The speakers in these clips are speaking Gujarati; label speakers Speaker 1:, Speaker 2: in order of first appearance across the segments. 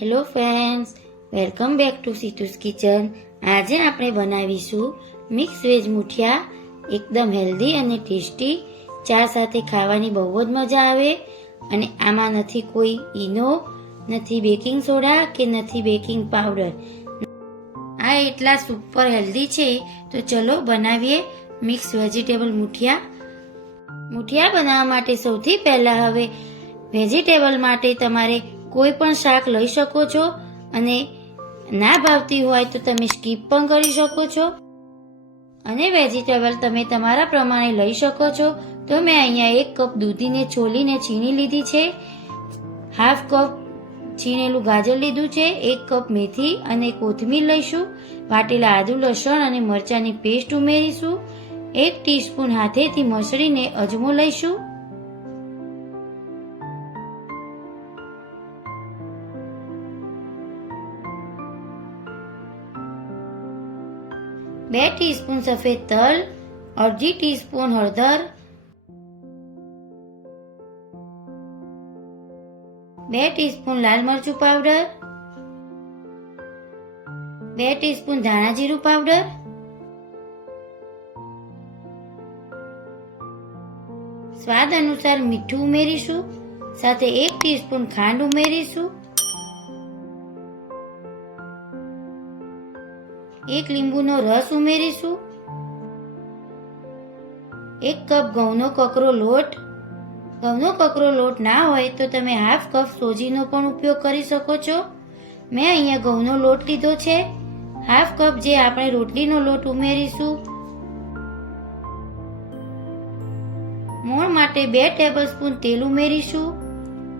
Speaker 1: Hello friends welcome back to Situ's kitchen આજે આપણે બનાવીશું મિક્સ વેજ મુઠિયા. એકદમ હેલ્ધી અને ટેસ્ટી ચા સાથે ખાવાની બહુ જ મજા આવે. અને આમાં નથી કોઈ ઈનો, નથી બેકિંગ સોડા કે નથી બેકિંગ પાવડર આ એટલા સુપર હેલ્ધી છે. તો ચલો બનાવીએ મિક્સ વેજીટેબલ મુઠિયા. મુઠિયા બનાવવા માટે સૌથી પહેલા હવે વેજીટેબલ માટે તમારે કોઈ પણ શાક લઈ શકો છો અને ના ભાવતી હોય તો તમે સ્કીપ પણ કરી શકો છો. અને વેજીટેબલ તમે તમારા પ્રમાણે લઈ શકો છો. તો મેં અહીંયા એક કપ દૂધીને છોલીને છીણી લીધી છે. હાફ કપ છીણેલું ગાજર લીધું છે. એક કપ મેથી અને કોથમીર લઈશું. વાટેલા આદુ, લસણ અને મરચાંની પેસ્ટ ઉમેરીશું. એક ટીસ્પૂન હાથેથી મસળીને અજમો લઈશું. બે ટીસ્પૂન સફેદ તલ, અડધી ટીસ્પૂન હળદર, બે ટીસ્પૂન લાલ મરચું પાવડર બે ટીસ્પૂન ધાણા જીરું પાવડર સ્વાદ અનુસાર મીઠું ઉમેરીશું, સાથે એક ટીસ્પૂન ખાંડ ઉમેરીશું એક લીંબુનો રસ ઉમેરીશું. એક કપ ઘઉંનો કકરો લોટ. ઘઉંનો કકરો લોટ ના હોય તો તમે હાફ કપ સોજીનો પણ ઉપયોગ કરી શકો છો. મેં અહીંયા ઘઉંનો લોટ લીધો છે. હાફ કપ જે આપણે રોટલીનો લોટ ઉમેરીશું. મોણ માટે બે ટેબલ સ્પૂન તેલ ઉમેરીશું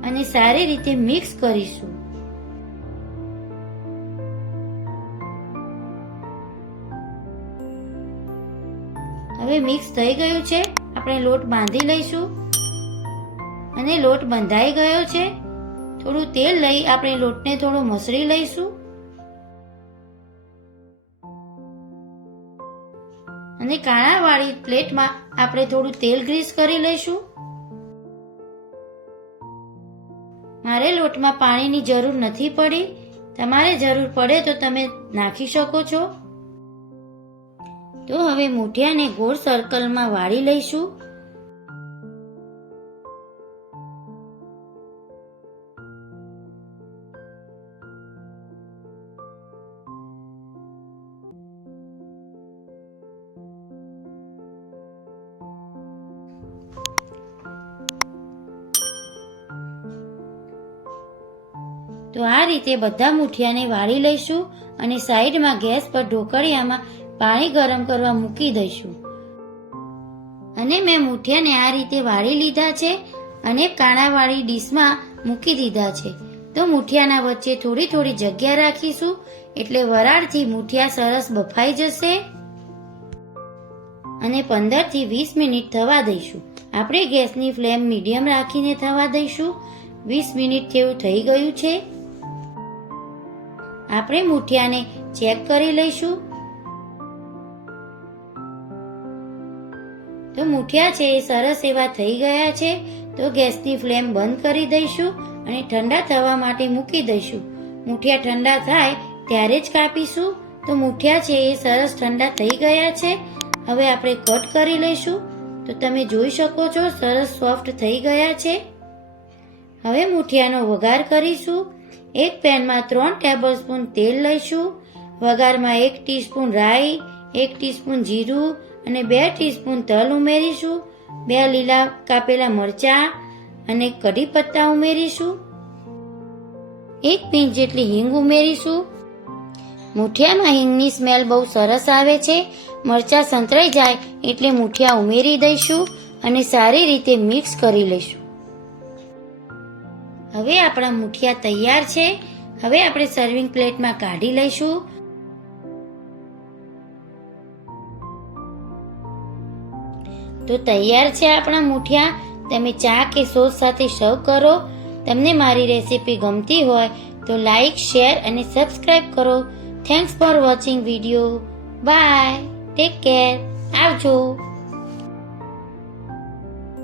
Speaker 1: અને સારી રીતે મિક્સ કરીશું. હવે મિક્સ થઈ ગયું છે. આપણે લોટ બાંધી લઈશું. અને લોટ બંધાઈ ગયો છે. થોડું તેલ લઈ આપણે લોટને થોડો મસળી લઈશું. અને કાણાવાળી પ્લેટમાં આપણે થોડું તેલ ગ્રીસ કરી લઈશું. મારે લોટમાં પાણીની જરૂર નથી પડી. તમારે જરૂર પડે તો તમે નાખી શકો છો. તો હવે મૂઠિયાને ગોળ સર્કલમાં વાળી લઈશું. તો આ રીતે બધા મુઠિયાને વાળી લઈશું અને સાઈડમાં ગેસ પર ઢોકળિયામાં પાણી ગરમ કરવા મૂકી દઈશું. અને મેં મૂઠિયાને આ રીતે વાળી લીધા છે અને કાણાવાળી ડીશમાં મૂકી દીધા છે. તો મૂઠિયાના વચ્ચે થોડી થોડી જગ્યા રાખીશું એટલે વરાળથી મૂઠિયા સરસ બફાઈ જશે. અને પંદરથી વીસ મિનિટ થવા દઈશું. આપણે ગેસની ફ્લેમ મીડિયમ રાખીને થવા દઈશું. વીસ મિનિટ જેવું થઈ ગયું છે. આપણે મૂઠિયાને ચેક કરી લઈશું. મુઠિયા છે, એ સરસ એવા થઈ ગયા છે, તો ગેસની ફ્લેમ બંધ કરી દઈશું અને ઠંડા થવા માટે મૂકી દઈશું. મુઠિયા ઠંડા થાય ત્યારે જ કાપીશું. તો મુઠિયા છે, એ સરસ ઠંડા થઈ ગયા છે. હવે આપણે કટ કરી લઈશું. તો તમે જોઈ શકો છો, સરસ સોફ્ટ થઈ ગયા છે. હવે મુઠિયાનો વઘાર કરીશું. એક પેનમાં ત્રણ ટેબલ સ્પૂન તેલ લઈશું. વઘારમાં એક ટીસ્પૂન રાઈ, એક ટીસ્પૂન જીરું અને બે ટીસ્પૂન તલ ઉમેરીશું, બે લીલા કાપેલા મરચાં અને કઢી પત્તા ઉમેરીશું. એક પિંચ જેટલી હિંગ ઉમેરીશું. મુઠિયામાં હિંગની સ્મેલ બહુ સરસ આવે છે. મરચાં સંતરાઈ જાય એટલે મુઠિયા ઉમેરી દઈશું અને સારી રીતે મિક્સ કરી લઈશું. હવે આપણા મુઠિયા તૈયાર છે. હવે આપણે સર્વિંગ પ્લેટમાં કાઢી લઈશું. તો તૈયાર છે આપણા મુઠિયા? તમે ચા કે સોસ સાથે સર્વ કરો. તમને મારી રેસીપી ગમતી હોય તો લાઈક, શેર અને સબસ્ક્રાઈબ કરો. Thanks for watching video bye take care આવજો.